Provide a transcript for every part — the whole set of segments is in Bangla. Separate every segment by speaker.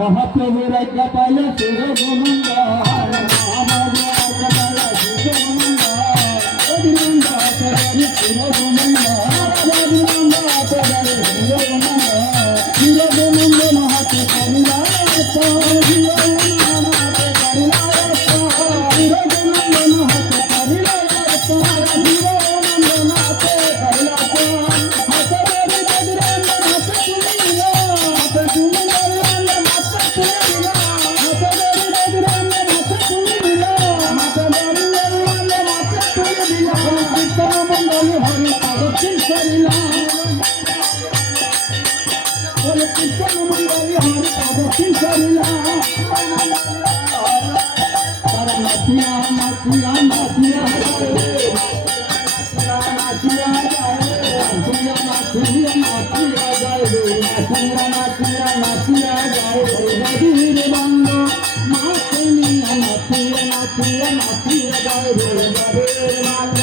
Speaker 1: মহাপ্রভুর আজ্ঞা পাইলে সুর গোবিন্দ আমার করিলা বিক্রম মঙ্গল হরি পার্বতী করিলা বলে বিক্রম মঙ্গল হরি পার্বতী করিলা তারা নাচিয়া নাচিয়া নাচিয়া Radhe Madhav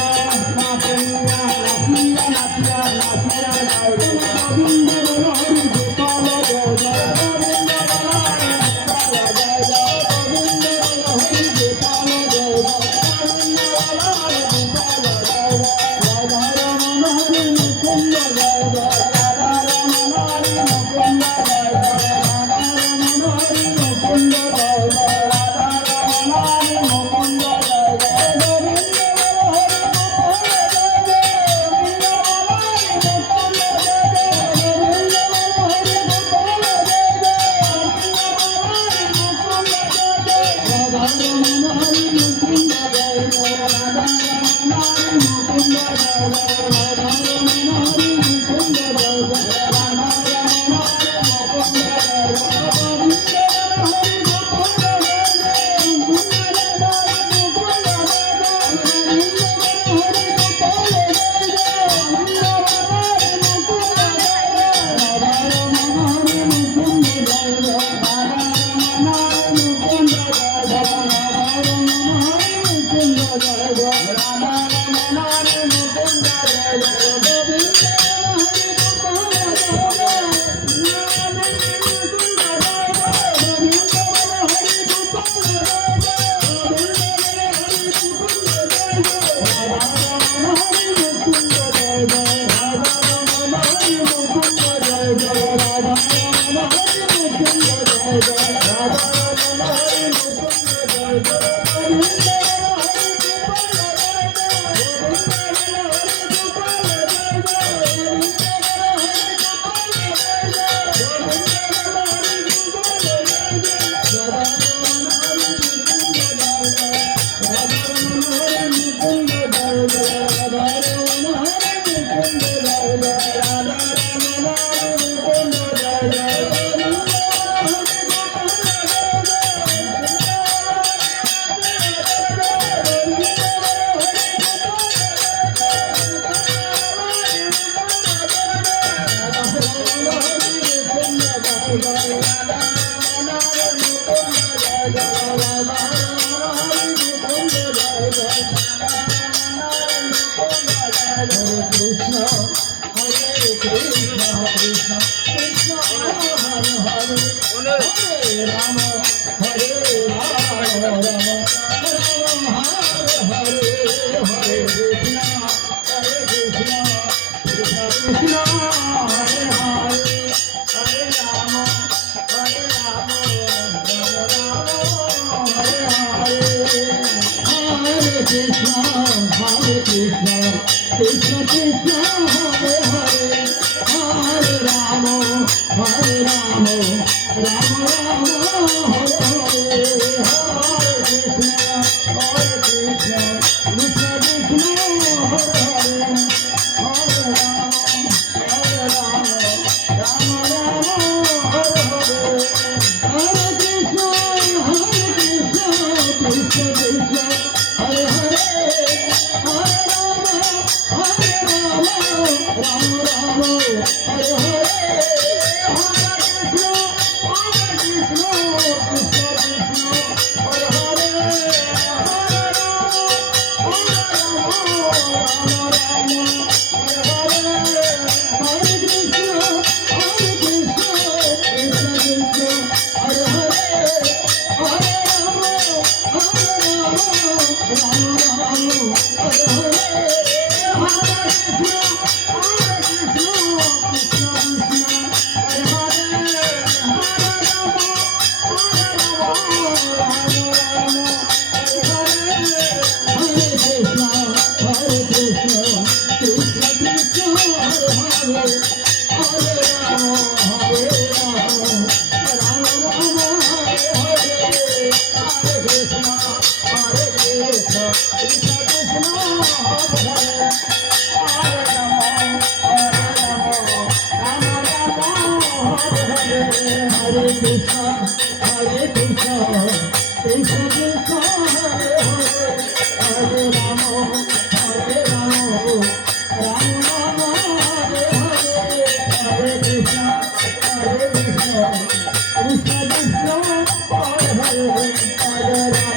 Speaker 1: Radha Radha Krishna Krishna Ram Ram Hare Hare Hare Hare Hare Hare, Hare